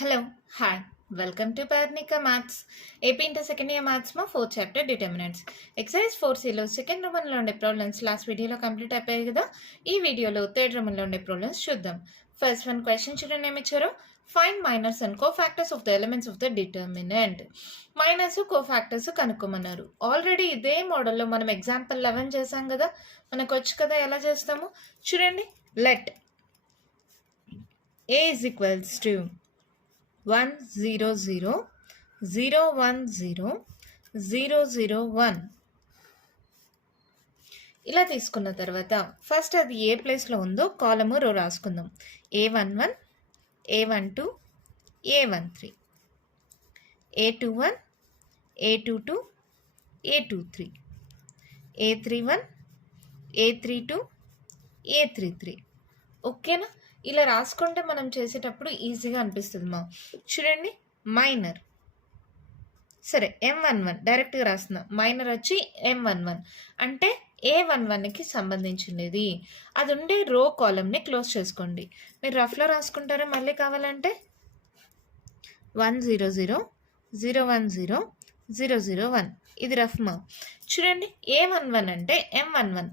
Hello hi welcome to Parnika maths AP inter second year maths మా 4th chapter determinants exercise 4Cలో second రోమన్లో ఉండే problems last వీడియోలో complete అయిపోయాయి కదా. ఈ వీడియోలో థర్డ్ రోమన్లో ఉండే ప్రాబ్లమ్స్ చూద్దాం. ఫస్ట్ వన్ క్వశ్చన్ చూడండి ఏమి ఇచ్చారో. Find minors and cofactors of the elements of the determinant. Minors cofactors కనుక్కోమన్నారు. ఆల్రెడీ ఇదే మోడల్లో మనం ఎగ్జాంపుల్ 11 చేసాం కదా, మనకు వచ్చు కదా ఎలా చేస్తాము చూడండి. Let A is equals to 1 0 0 0 1 0 0 0 1 ఇలా తీసుకున్న తర్వాత ఫస్ట్ అది ఏ ప్లేస్లో ఉందో కాలము రో రాసుకుందాం. A11 A12 A13 A21 A22 A23 A31 A32 A33. ఓకేనా? ఇలా రాసుకుంటే మనం చేసేటప్పుడు ఈజీగా అనిపిస్తుంది మా. చూడండి మైనర్, సరే M11 డైరెక్ట్గా రాస్తున్నా. మైనర్ వచ్చి M11 అంటే A11కి సంబంధించినది. అది ఉండే రో కాలమ్ని క్లోజ్ చేసుకోండి. మీరు రఫ్లో రాసుకుంటారా మళ్ళీ కావాలంటే 1 0 0 0 1 0 0 0 1 ఇది రఫ్ మా. చూడండి A11 అంటే M11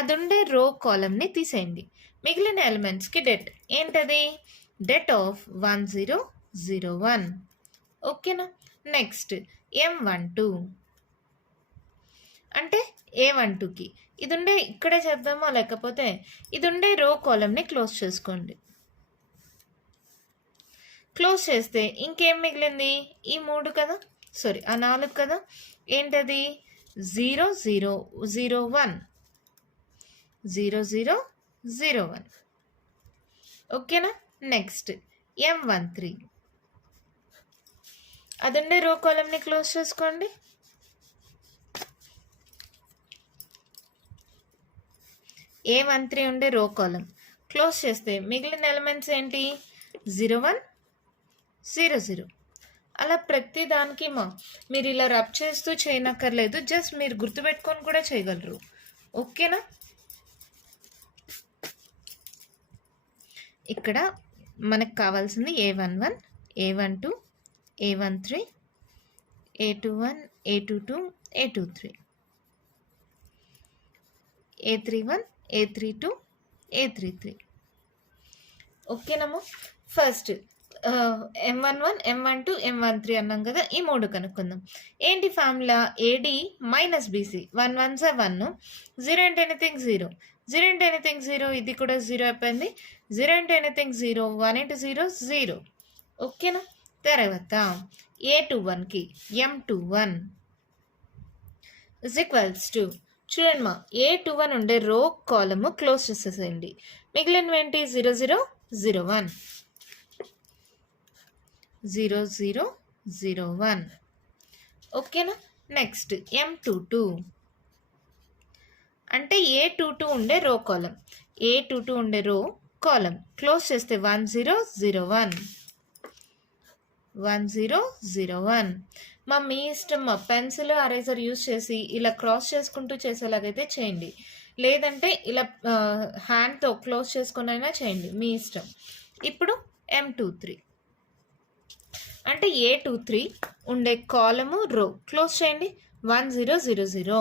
అది ఉండే రో కాలమ్ని తీసేయండి. మిగిలిన ఎలిమెంట్స్కి డెట్ ఏంటది? Det of 1 0 0 1. ఓకేనా? నెక్స్ట్ M12 అంటే A12కి ఇది ఉండే ఇక్కడే చేద్దామా, లేకపోతే ఇది ఉండే రో కాలమ్ని క్లోజ్ చేసుకోండి. క్లోజ్ చేస్తే ఇంకేం మిగిలింది? ఈ 3 కదా, సారీ ఆ 4 కదా. ఏంటది? 0 0 0 1 0 0 0 1. ఓకేనా? నెక్స్ట్ M13 అది ఉండే రో కాలమ్ని క్లోజ్ చేసుకోండి. A13 ఉండే రో కాలమ్ క్లోజ్ చేస్తే మిగిలిన ఎలిమెంట్స్ ఏంటి? 0 1 0 0. అలా ప్రతి దానికి మీరు ఇలా రబ్ చేస్తూ చేయనక్కర్లేదు, జస్ట్ మీరు గుర్తుపెట్టుకొని కూడా చేయగలరు. ఓకేనా? ఇక్కడ మనకు కావాల్సింది A11 A12 A13 A21 A22 A23 A31 A32 A33. ఓకేనమ్మా. ఫస్ట్ M11 M12 M13 అన్నాం కదా, ఈ 3 కనుక్కుందాం. ఏంటి ఫార్ములా? AD minus BC. 1 1 1 0 అంటే ఎనీథింగ్ 0 0 అంటే ఎనీథింగ్ 0, ఇది కూడా 0 అయిపోయింది. 0 అంటే ఎనీథింగ్ 0 1 into 0 0. ఓకేనా? తర్వాత A21కి M21 is equals to చూడండి మా, A21 ఉండే రో కాలము క్లోజ్ చేసేసేయండి. మిగిలినవి ఏంటి? 0 0 0 1 0 0 0 1. ఓకేనా? నెక్స్ట్ M22 అంటే A22 ఉండే రో కాలం. A22 ఉండే రో కాలం క్లోజ్ చేస్తే 1 0 0 1 1 0 0 1. మీ ఇష్టం. పెన్సిల్ అరేజర్ యూజ్ చేసి ఇలా క్రాస్ చేసుకుంటూ చేసేలాగైతే చేయండి, లేదంటే ఇలా హ్యాండ్తో క్లోజ్ చేసుకునైనా చేయండి, మీ ఇష్టం. ఇప్పుడు M23 అంటే A23 ఉండే కాలము రో క్లోజ్ చేయండి. 1 0 0 0.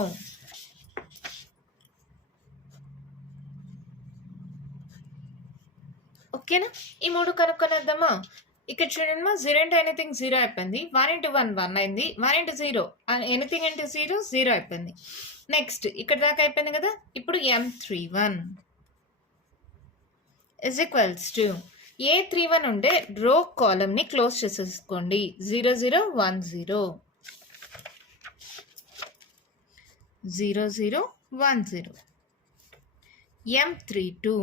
ఓకేనా? ఈ 3 కనుక్కొనేద్దామా. ఇక్కడ చూడండి మా, 0 into ఎనీథింగ్ 0 అయిపోయింది. 1 into 1 1 అయింది. 1 into 0 ఎనీథింగ్ into 0 0 అయిపోయింది. నెక్స్ట్ ఇక్కడ దాకా అయిపోయింది కదా. ఇప్పుడు M31 is equals to A31 ఉండే రో కాలమ్ని క్లోజ్ చేసేసుకోండి. 0 0 1 0 0 0 1 0. M32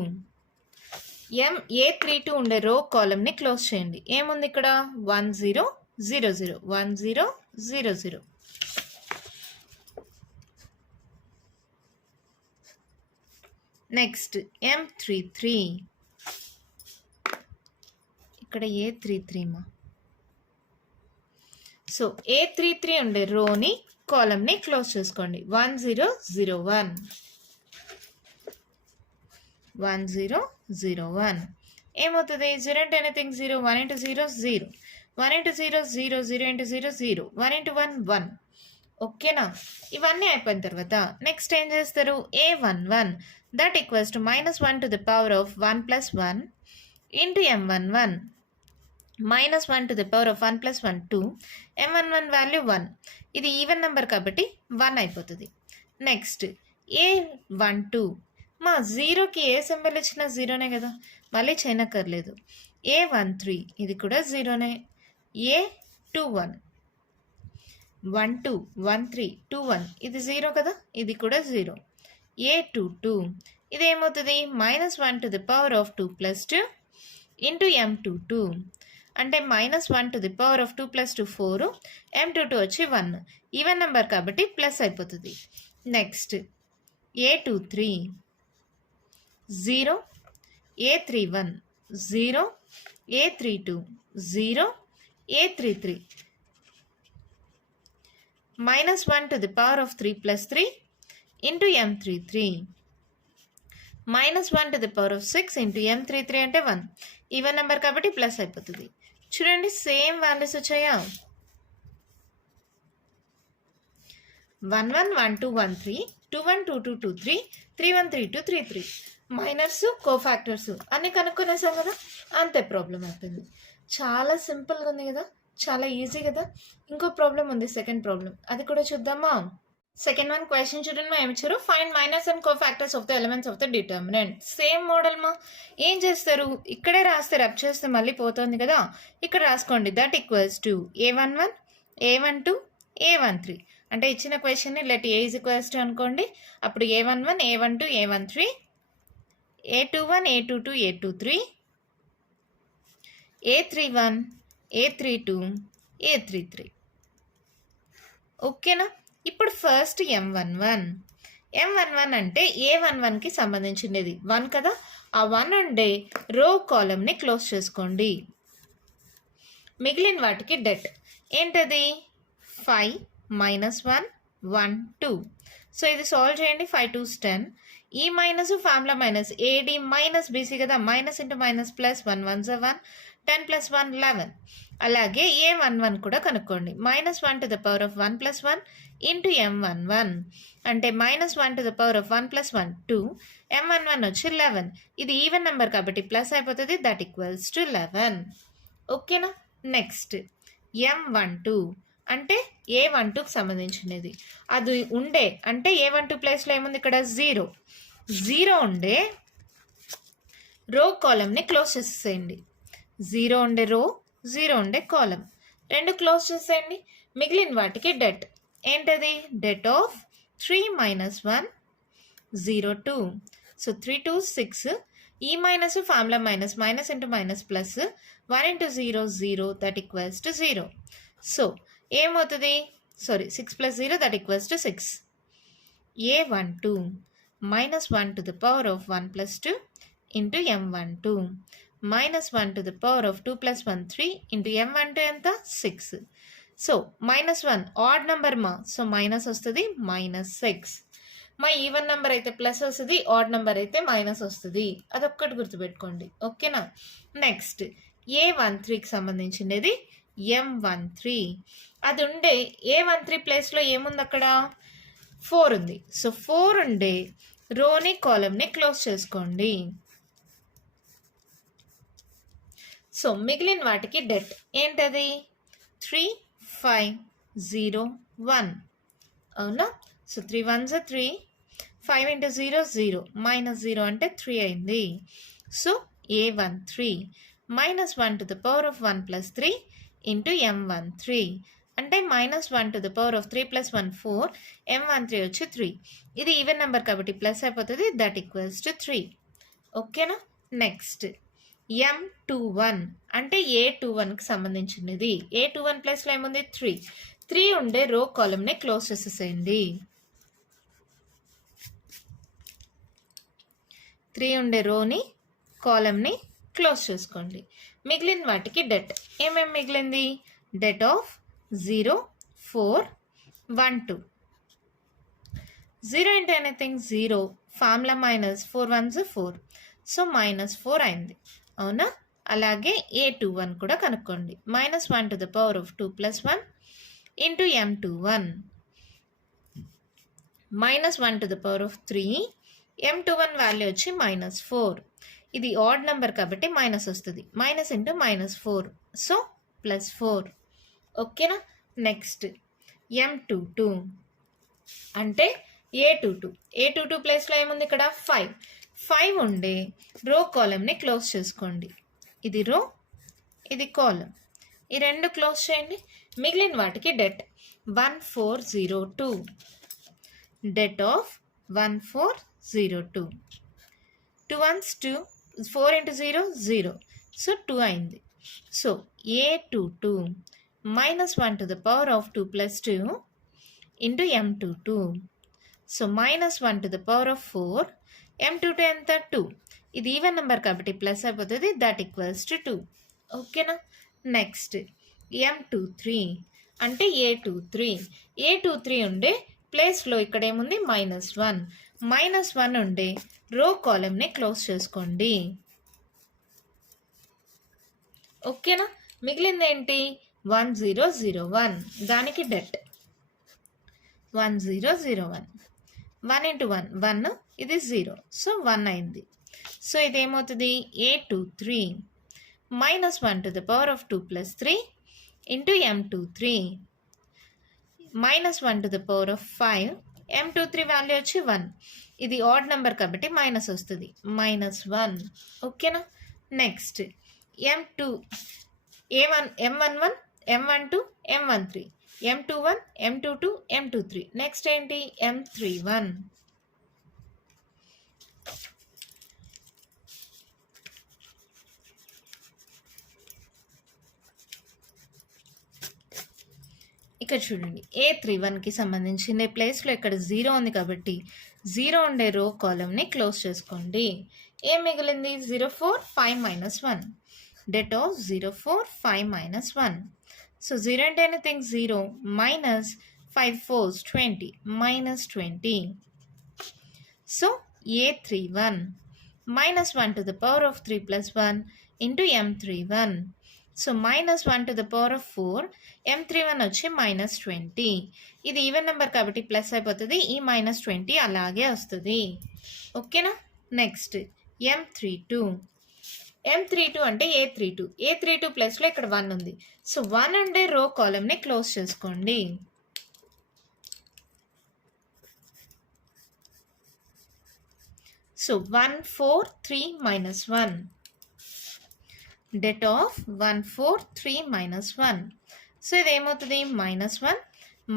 A32 ఉండే రో కాలమ్ని క్లోజ్ చేయండి. ఏముంది ఇక్కడ? 1 0 0 0 1 0 0 0. నెక్స్ట్ M33 ఇక్కడ A33 మా. సో A33 ఉండే రోని కాలమ్ని క్లోజ్ చేసుకోండి. 1 0 0 1 1 0 0 1. ఏమవుతుంది? 0 into anything 0, 1 into 0 0, 1 into 0 0, 0 into 0 0, 1 into 1 1. ఓకేనా? ఇవన్నీ అయిపోయిన తర్వాత నెక్స్ట్ ఏం చేస్తారు? A11 that equals to -1 to the power of 1 plus 1 into M11 -1 to the power of 1 plus 1 2, M11 value 1. ఇది ఈవెన్ నెంబర్ కాబట్టి 1 అయిపోతుంది. నెక్స్ట్ A12 మా 0కి ఏ సింబల్ ఇచ్చినా 0నే కదా, మళ్ళీ చేయనక్కర్లేదు. A13 ఇది కూడా 0నే. A21 12 13 21 ఇది 0 కదా, ఇది కూడా 0. A22 ఇది ఏమవుతుంది? -1 to the power of 2 plus 2 into M22 అంటే -1 to the power of 2 plus 2 4, M22 వచ్చి 1. ఈవెన్ నెంబర్ కాబట్టి ప్లస్ అయిపోతుంది. Next A23 0, A31 0, A32 0, A33 -1 to the power of 3 plus 3 into M33 -1 to the power of 6 into M33 అంటే 1. Even number కాబట్టి plus అయిపోతుంది. చూడండి same values వచ్చాయా? 11 12 13, 21 22 23, 31 32 33. Miners cofactors అన్నీ కనుక్కునేసాం కదా, అంతే ప్రాబ్లం అయిపోయింది. చాలా సింపుల్గా ఉంది కదా, చాలా ఈజీ కదా. ఇంకో ప్రాబ్లం ఉంది, సెకండ్ ప్రాబ్లం, అది కూడా చూద్దామా? సెకండ్ వన్ క్వశ్చన్ చూడండి, మా ఏమిచ్చారు? Find minors and cofactors of the elements of the determinant. Same model మా. ఏం చేస్తారు? ఇక్కడే రాస్తే రబ్ చేస్తే మళ్ళీ పోతుంది కదా, ఇక్కడ రాసుకోండి. That equals to A11 A12 A13 అంటే ఇచ్చిన క్వశ్చన్ని let A is equals to అనుకోండి. అప్పుడు A11 A12 A13, A21 A22 A23, A31 A32 A33. ఓకేనా? ఇప్పుడు ఫస్ట్ M11 అంటే A11కి సంబంధించినది 1 కదా, ఆ 1 ఉండే రో కాలమ్ని క్లోజ్ చేసుకోండి. మిగిలిన వాటికి డెట్ ఏంటది? 5 -1 1 2. సో ఇది సాల్వ్ చేయండి. 5 2s 10. ఈ minus formula minus AD minus BC కదా, మైనస్ ఇంటూ మైనస్ ప్లస్ 1 1 1, 10 + 1 11. అలాగే A11 కూడా కనుక్కోండి. -1 to the power of 1 plus 1 into M11 అంటే -1 to the power of 1 plus 1 2, M11 వచ్చి 11. ఇది ఈవెన్ నెంబర్ కాబట్టి ప్లస్ అయిపోతుంది. That equals to 11. ఓకేనా? నెక్స్ట్ M12 అంటే A12కి సంబంధించినది. అది ఉండే అంటే A12 ప్లేస్లో ఏముంది? ఇక్కడ 0 ఉండే రో కాలమ్ని క్లోజ్ చేసేసేయండి. 0 ఉండే రో, 0 ఉండే కాలమ్, రెండు క్లోజ్ చేసేయండి. మిగిలిన వాటికి డెట్ ఏంటది? Det of 3 - 1 0 2. సో 3 2 6. ఈ minus formula minus, minus into minus plus 1 into 0 0, that equals to 0. So ఏమవుతుంది? 6 + 0 that equals to 6. A12 -1 to the power of 1 plus 2 into M12 -1 to the power of 2 plus 1 3 into M12 ఎంత? 6. So -1 odd number మా, so minus వస్తుంది -6. మా even number అయితే plus వస్తుంది, odd number అయితే minus వస్తుంది. అదొక్కటి గుర్తుపెట్టుకోండి. ఓకేనా? నెక్స్ట్ A13కి సంబంధించినది M13. అది ఉండే A13 ప్లేస్లో ఏముంది? అక్కడ 4 ఉంది. సో 4 ఉండే రోని కాలమ్ని క్లోజ్ చేసుకోండి. సో మిగిలిన వాటికి డెట్ ఏంటది? 3 5 0 1. అవునా? సో 3 1s 3, 5 into 0 0, -0 అంటే 3 అయింది. So A13 -1 to the power of 1 plus 3 into M13 అంటే -1 to the power of 3 plus 1 4, M13 వచ్చి 3. ఇది ఈవెన్ నెంబర్ కాబట్టి ప్లస్ అయిపోతుంది. That equals to 3. ఓకేనా? నెక్స్ట్ M21 అంటే A21కి సంబంధించినది. A21 ప్లేస్లో ఏముంది? 3 ఉండే రో కాలమ్ని క్లోజ్ చేసేసేయండి. 3 ఉండే రోని కాలమ్ని క్లోజ్ చేసుకోండి. మిగిలిన వాటికి డెట్ ఏమేమి మిగిలింది? Det of 0 4 1 2. 0 into anything 0, formula minus 4 1s 4, so -4 అయింది. అవునా? అలాగే A21 కూడా కనుక్కోండి. -1 to the power of 2 plus 1 into M21. -1 to the power of 3, M21 value వచ్చి -4. ఇది ఆడ్ నెంబర్ కాబట్టి మైనస్ వస్తుంది. Minus into -4, so +4. ఓకేనా? నెక్స్ట్ M22 అంటే A22 ప్లేస్లో ఏముంది ఇక్కడ 5 ఉండే రో కాలమ్ని క్లోజ్ చేసుకోండి. ఇది రో, ఇది కాలమ్, ఈ రెండు క్లోజ్ చేయండి. మిగిలిన వాటికి debt 1402, det of 1402. 2 ones 2, 4 into 0 0, so 2 అయింది. So A22 -1 to the power of 2 plus 2 into M22. So -1 to the power of 4, M22 ఎంత 2. ఇది ఈవెన్ నెంబర్ కాబట్టి ప్లస్ అయిపోతుంది, దట్ ఈక్వల్స్ టు 2. ఓకేనా? నెక్స్ట్ M23 అంటే A23 ఉండే ప్లేస్లో ఇక్కడ ఏముంది -1 ఉండే రో కాలమ్ని క్లోజ్ చేసుకోండి. ఓకేనా? మిగిలింది ఏంటి 1001, దానికి డెట్ 1001. 1 into 1 1, ఇది 0, సో 1 అయింది. సో ఇదేమవుతుంది A23 -1 to the power of 2 plus 3 into M23. -1 to the power of 5, M23 value వచ్చి 1. ఇది ఆడ్ నెంబర్ కాబట్టి మైనస్ వస్తుంది, -1. ఓకేనా? Next M11, M12, M13, M21, M22, M23. Next ఏంటి M31. ఇక్కడ చూడండి A31కి సంబంధించిన ప్లేస్లో ఇక్కడ 0 ఉంది కాబట్టి 0 ఉండే రో కాలమ్ని క్లోజ్ చేసుకోండి. ఏం మిగిలింది 04 5 -1, డెట్ ఆఫ్ 04 5 -1. సో 0 అంటే anything 0, -5 4s 20, -20. So A31 -1 to the power of 3 plus 1 into M31. So -1 to the power of 4, M31 వచ్చి -20. ఇది ఈవెన్ నెంబర్ కాబట్టి ప్లస్ అయిపోతుంది, ఈ -20 అలాగే వస్తుంది. ఓకేనా? నెక్స్ట్ M32 అంటే A32 ప్లస్లో ఇక్కడ 1 ఉంది. సో 1 ఉండే రో కాలమ్ని క్లోజ్ చేసుకోండి. So 143 -1, det of 143 -1. సో ఇది ఏమవుతుంది -1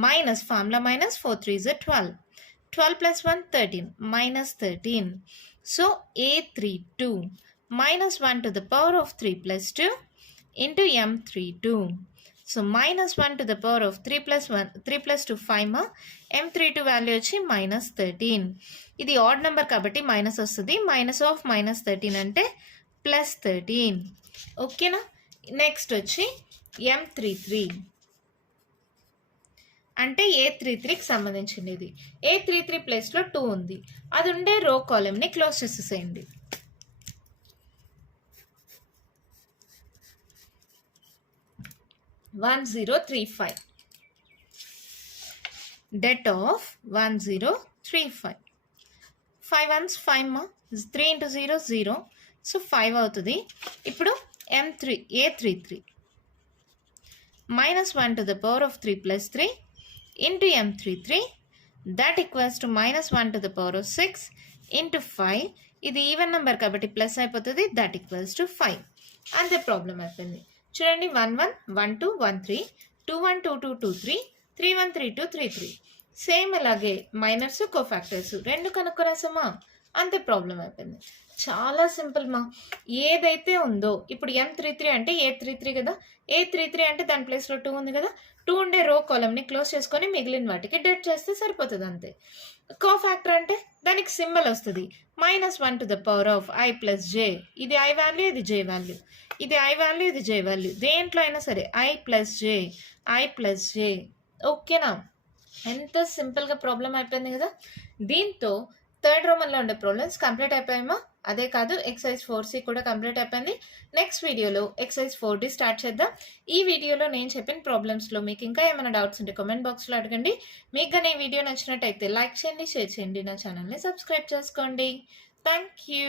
minus formula minus 4 3s 12, 12 plus 1 13, -13. So A32 -1 to the power of 3 plus 2 into M32. So -1 to the power of 3 plus 2 5, M32 value వచ్చి -13. ఇది ఆడ్ నెంబర్ కాబట్టి మైనస్ వస్తుంది, -13 అంటే +13. ఓకేనా? నెక్స్ట్ వచ్చి M33 అంటే A33కి సంబంధించినది. A33 ప్లేస్లో 2 ఉంది, అది ఉండే రో కాలమ్ని క్లోజ్ చేసేసేయండి. (1035) det of 1035. 5 ones 5, 3 into 0 0, so 5 అవుతుంది. ఇప్పుడు A33 -1 to the power of 3 plus 3 into M33, that equals to -1 to the power of 6 into 5. ఇది ఈవెన్ నెంబర్ కాబట్టి ప్లస్ అయిపోతుంది, దట్ ఈక్వల్స్ టు 5. అంతే ప్రాబ్లం అయిపోయింది. చూడండి 1 1 1 2 1 3, 2 1 2 2 2 3, 3 1 3 2 3 3. సేమ్ అలాగే మైనర్స్ కోఫాక్టర్స్ రెండు కనుక్కొనేసామా, అంతే ప్రాబ్లం అయిపోయింది. చాలా సింపుల్ మా. ఏదైతే ఉందో ఇప్పుడు M33 అంటే A33 కదా, A33 అంటే దాని ప్లేస్లో 2 ఉంది కదా, 2 ఉండే రో కాలమ్ని క్లోజ్ చేసుకొని మిగిలిన వాటికి డెట్ చేస్తే సరిపోతుంది అంతే. కోఫాక్టర్ అంటే దానికి సింబల్ వస్తుంది -1 to the power of I plus j. ఇది I వాల్యూ, ఇది j వాల్యూ, ఇది I వాల్యూ, ఇది j వాల్యూ, దేంట్లో అయినా సరే I plus j. ఓకేనా? ఎంత సింపుల్గా ప్రాబ్లం అయిపోయింది కదా. దీంతో థర్డ్ రోమన్లో ఉండే ప్రాబ్లమ్స్ కంప్లీట్ అయిపోయామా? అదే కాదు ఎక్సర్సైజ్ 4C కూడా కంప్లీట్ అయిపోయింది. నెక్స్ట్ వీడియోలో ఎక్సర్సైజ్ 4D స్టార్ట్ చేద్దాం. ఈ వీడియోలో నేను చెప్పిన ప్రాబ్లమ్స్‌లో మీకు ఇంకా ఏమైనా డౌట్స్ ఉంటే కామెంట్ బాక్స్‌లో అడగండి. మీకు గాని ఈ వీడియో నచ్చినట్టయితే లైక్ చేయండి, షేర్ చేయండి. నా ఛానల్‌ని సబ్స్క్రైబ్ చేసుకోండి. Thank you.